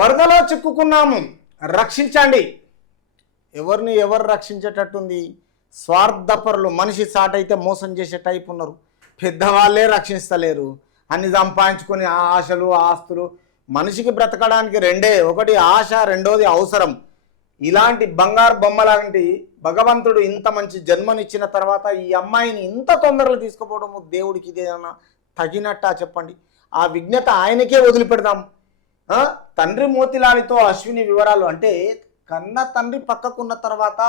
వరదలో చిక్కుకున్నాము, రక్షించండి. ఎవరిని ఎవరు రక్షించేటట్టుంది? స్వార్థపరులు. మనిషి సాటైతే మోసం చేసే టైప్ ఉన్నారు. పెద్దవాళ్ళే రక్షిస్తలేరు. అన్ని సంపాదించుకొని ఆ ఆశలు ఆస్తులు. మనిషికి బ్రతకడానికి రెండే, ఒకటి ఆశ, రెండోది అవసరం. ఇలాంటి బంగారు బొమ్మ లాంటి భగవంతుడు ఇంత మంచి జన్మనిచ్చిన తర్వాత ఈ అమ్మాయిని ఇంత తొందరగా తీసుకుపోవడము దేవుడికి ఇదేమన్నా తగినట్టా చెప్పండి? ఆ విజ్ఞత ఆయనకే వదిలిపెడదాం. తండ్రి మోతిలాలితో అశ్విని వివరాలు అంటే కన్న తండ్రి పక్కకున్న తర్వాత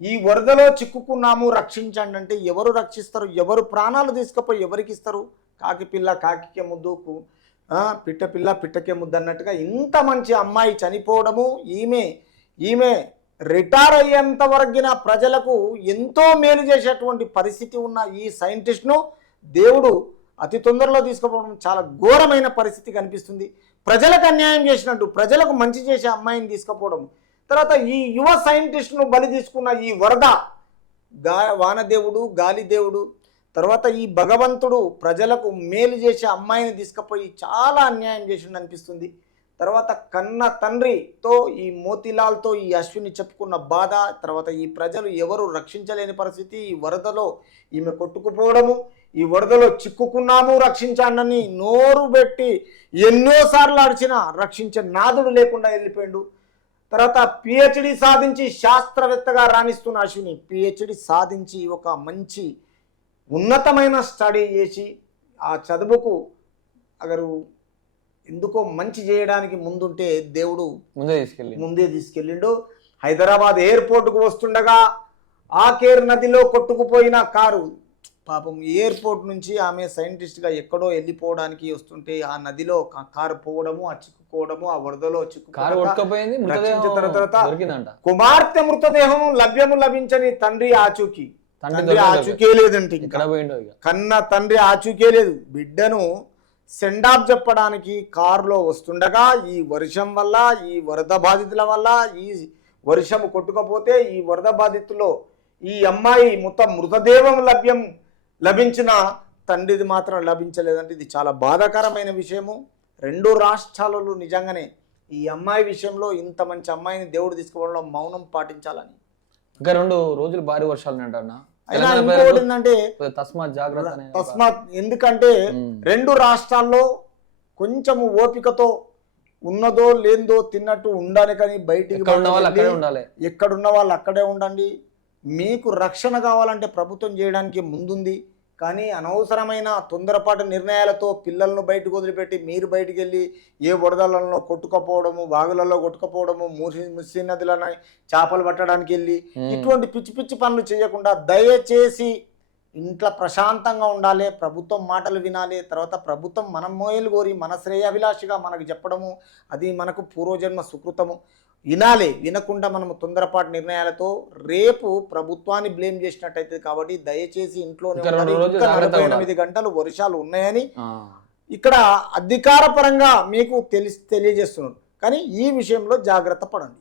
ఈ వరదలో చిక్కుకున్నాము, రక్షించండి అంటే ఎవరు రక్షిస్తారు? ఎవరు ప్రాణాలు తీసుకుపోయి ఎవరికి ఇస్తారు? కాకి పిల్ల కాకికే ముద్దుకు, పిట్ట పిల్ల పిట్టకే ముద్దు అన్నట్టుగా ఇంత మంచి అమ్మాయి చనిపోవడము, ఈమె రిటైర్ అయ్యేంత వరకున ప్రజలకు ఎంతో మేలు చేసేటువంటి పరిస్థితి ఉన్న ఈ సైంటిస్ట్ను దేవుడు అతి తొందరలో తీసుకుపోవడం చాలా ఘోరమైన పరిస్థితి కనిపిస్తుంది. ప్రజలకు అన్యాయం చేసినట్టు, ప్రజలకు మంచి చేసే అమ్మాయిని తీసుకుపోవడం. తర్వాత ఈ యువ సైంటిస్ట్ను బలి తీసుకున్న ఈ వరద, వానదేవుడు, గాలిదేవుడు, తర్వాత ఈ భగవంతుడు ప్రజలకు మేలు చేసే అమ్మాయిని తీసుకుపోయి చాలా అన్యాయం చేసిండు అనిపిస్తుంది. తర్వాత కన్న తండ్రితో ఈ మోతిలాల్తో ఈ అశ్విని చెప్పుకున్న బాధ, తర్వాత ఈ ప్రజలు ఎవరు రక్షించలేని పరిస్థితి, ఈ వరదలో ఈమె కొట్టుకుపోవడము, ఈ వరదలో చిక్కుకున్నాము రక్షించండి నోరు పెట్టి ఎన్నోసార్లు అడిచినా రక్షించే నాదుడు లేకుండా వెళ్ళిపోయాడు. తర్వాత పిహెచ్డి సాధించి శాస్త్రవేత్తగా రాణిస్తున్న అశ్విని పిహెచ్డి సాధించి ఒక మంచి ఉన్నతమైన స్టడీ చేసి ఆ చదువుకు అగరు ఎందుకో మంచి చేయడానికి ముందుంటే దేవుడు ముందే తీసుకెళ్ళిండు. హైదరాబాద్ ఎయిర్పోర్టుకు వస్తుండగా ఆకేర్ నదిలో కొట్టుకుపోయిన కారు, పాపం ఎయిర్పోర్ట్ నుంచి ఆమె సైంటిస్ట్గా ఎక్కడో వెళ్ళిపోవడానికి వస్తుంటే ఆ నదిలో కారు పోవడము, ఆ చిక్కుకోవడము, ఆ వరదలో రక్షించిన తర్వాత కుమార్తె మృతదేహం లభించని తండ్రి ఆచూకీ లేదంటే కన్న తండ్రి ఆచూకే లేదు. బిడ్డను సెండాప్ చెప్పడానికి కారులో వస్తుండగా ఈ వర్షం వల్ల, ఈ వరద బాధితుల వల్ల, ఈ వర్షం కొట్టుకపోతే ఈ వరద బాధితుల్లో ఈ అమ్మాయి మొత్తం మృతదేహం లభించిన తండ్రిది మాత్రం లభించలేదంటే ఇది చాలా బాధాకరమైన విషయము. రెండు రాష్ట్రాలలో నిజంగానే ఈ అమ్మాయి విషయంలో ఇంత మంచి అమ్మాయిని దేవుడు తీసుకోవడంలో మౌనం పాటించాలని. ఇంకా 2 రోజులు భారీ వర్షాలు అంటారు. అయినా ఇంకోటి ఏంటంటే తస్మాత్ ఎందుకంటే 2 రాష్ట్రాల్లో కొంచెము ఓపికతో ఉన్నదో లేదో తిన్నట్టు ఉండాలి. కానీ బయటికి ఎక్కడున్న వాళ్ళు అక్కడే ఉండండి. మీకు రక్షణ కావాలంటే ప్రభుత్వం చేయడానికి ముందుంది. కానీ అనవసరమైన తొందరపాటు నిర్ణయాలతో పిల్లలను బయటకు వదిలిపెట్టి మీరు బయటికి వెళ్ళి ఏ వరదలలో కొట్టుకపోవడము, వాగులలో కొట్టుకపోవడము, ముసి నదులను చేపలు పట్టడానికి వెళ్ళి ఇటువంటి పిచ్చి పిచ్చి పనులు చేయకుండా దయచేసి ఇంట్లో ప్రశాంతంగా ఉండాలి. ప్రభుత్వం మాటలు వినాలి. తర్వాత ప్రభుత్వం మనం మోయలు కోరి మన శ్రేయాభిలాషిగా మనకు చెప్పడము అది మనకు పూర్వజన్మ సుకృతము. వినాలి. వినకుండా మనము తొందరపాటు నిర్ణయాలతో రేపు ప్రభుత్వాన్ని బ్లేమ్ చేసినట్టయితే. కాబట్టి దయచేసి ఇంట్లోనే 48 గంటలు వర్షాలు ఉన్నాయని ఇక్కడ అధికార పరంగా మీకు తెలియజేస్తున్నారు. కానీ ఈ విషయంలో జాగ్రత్త పడండి.